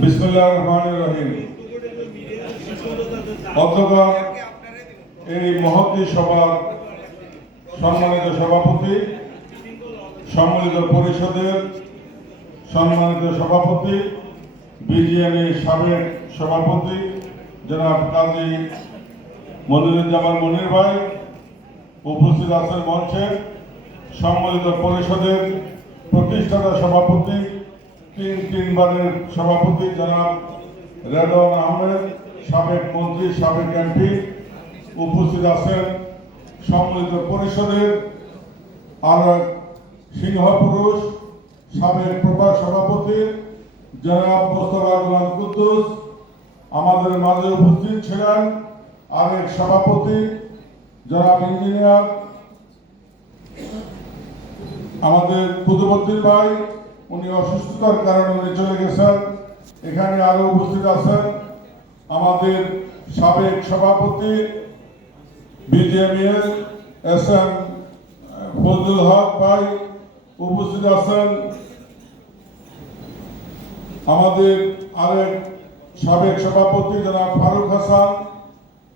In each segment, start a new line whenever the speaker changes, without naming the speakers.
বিসমুল্লাহ রহমান রহিম। অধ্যক্ষ এই মহতী সভার সম্মানিত সভাপতি, সম্মিলিত পরিষদের সম্মানিত সভাপতি বিজিএমএ সাবেক সভাপতি, জনাব কাজী মনিরুজ্জামান মনির ভাই উপস্থিত আছেন মঞ্চে। সম্মিলিত পরিষদের প্রতিষ্ঠাতা সভাপতি তিন তিনবারের সভাপতি জনাব রেদওয়ান আহমেদ, সাবেক মন্ত্রী, সাবেক এমপি উপস্থিত আছেন সম্মিলিত পরিষদের। আর সিংহপুরুষ সাবেক প্রভাস সভাপতি জনাব মোস্তফা গোলাম কুদ্দুস। আমাদের মাঝে উপস্থিত ছিলেন আরেক সভাপতি জনাব ইঞ্জিনিয়ার আমাদের পুদবর্তী ভাই উনি অসুস্থতার কারণে উনি চলে গেছেন। এখানে আরও উপস্থিত আছেন আমাদের সাবেক সভাপতি বিজেপিএর এস এম ফজলুল হক ভাই উপস্থিত আছেন। আমাদের আরেক সাবেক সভাপতি জনাব ফারুক হাসান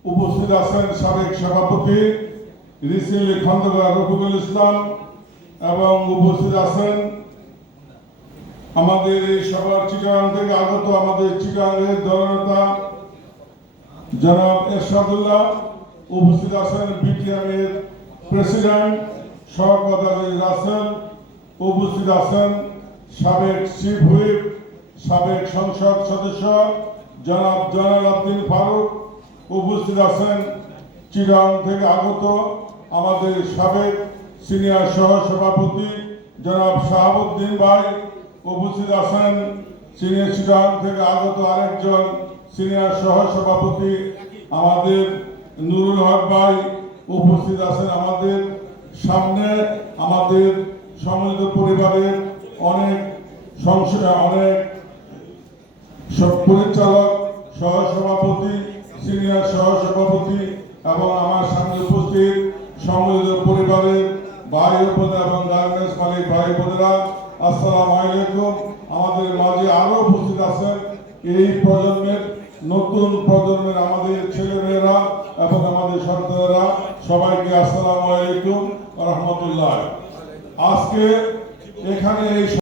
উপস্থিত আছেন, সাবেক সভাপতি রিসিলি খন্দকার রফিকুল ইসলাম এবং উপস্থিত আছেন আমাদের এই সবার চিটাগাং থেকে আগত আমাদের চিকানের দলনেতা জনাব এরশাদুল্লাহ উপস্থিত আছেন বিটিএমের প্রেসিডেন্ট শওকত আলী রাসেল, উপস্থিত আছেন সাবেক চিফ হুইপ, সাবেক সংসদ সদস্য জনাব জয়নাল আব্দিন ফারুক, উপস্থিত আছেন চিরাং থেকে আগত আমাদের সাবেক সিনিয়র সহ সভাপতি জনাব শাহাবুদ্দিন ভাই উপস্থিত আছেন সিনিয়র চিরাং থেকে আগত আরেকজন সিনিয়র সহ সভাপতি আমাদের নুরুল হক ভাই উপস্থিত আছেন আমাদের সামনে। আমাদের সম্মিলিত পরিবারের অনেক সংসদ, অনেক পরিচালক সহ সভাপতি সিনিয়র সহ সভাপতি এবং আমার সামনে উপস্থিত সম্মিলিত পরিবারের ভাই বোন এবং গার্মেন্টস মালিক ভাই বোনেরা। আসসালামু আলাইকুম। আমাদের মাঝে আরও উপস্থিত আছেন এই প্রজন্মের, নতুন প্রজন্মের আমাদের ছেলেমেয়েরা এবং আমাদের সন্তানেরা। সবাইকে আসসালামু আলাইকুম। রহমতুল্লাহ। আজকে এখানে এই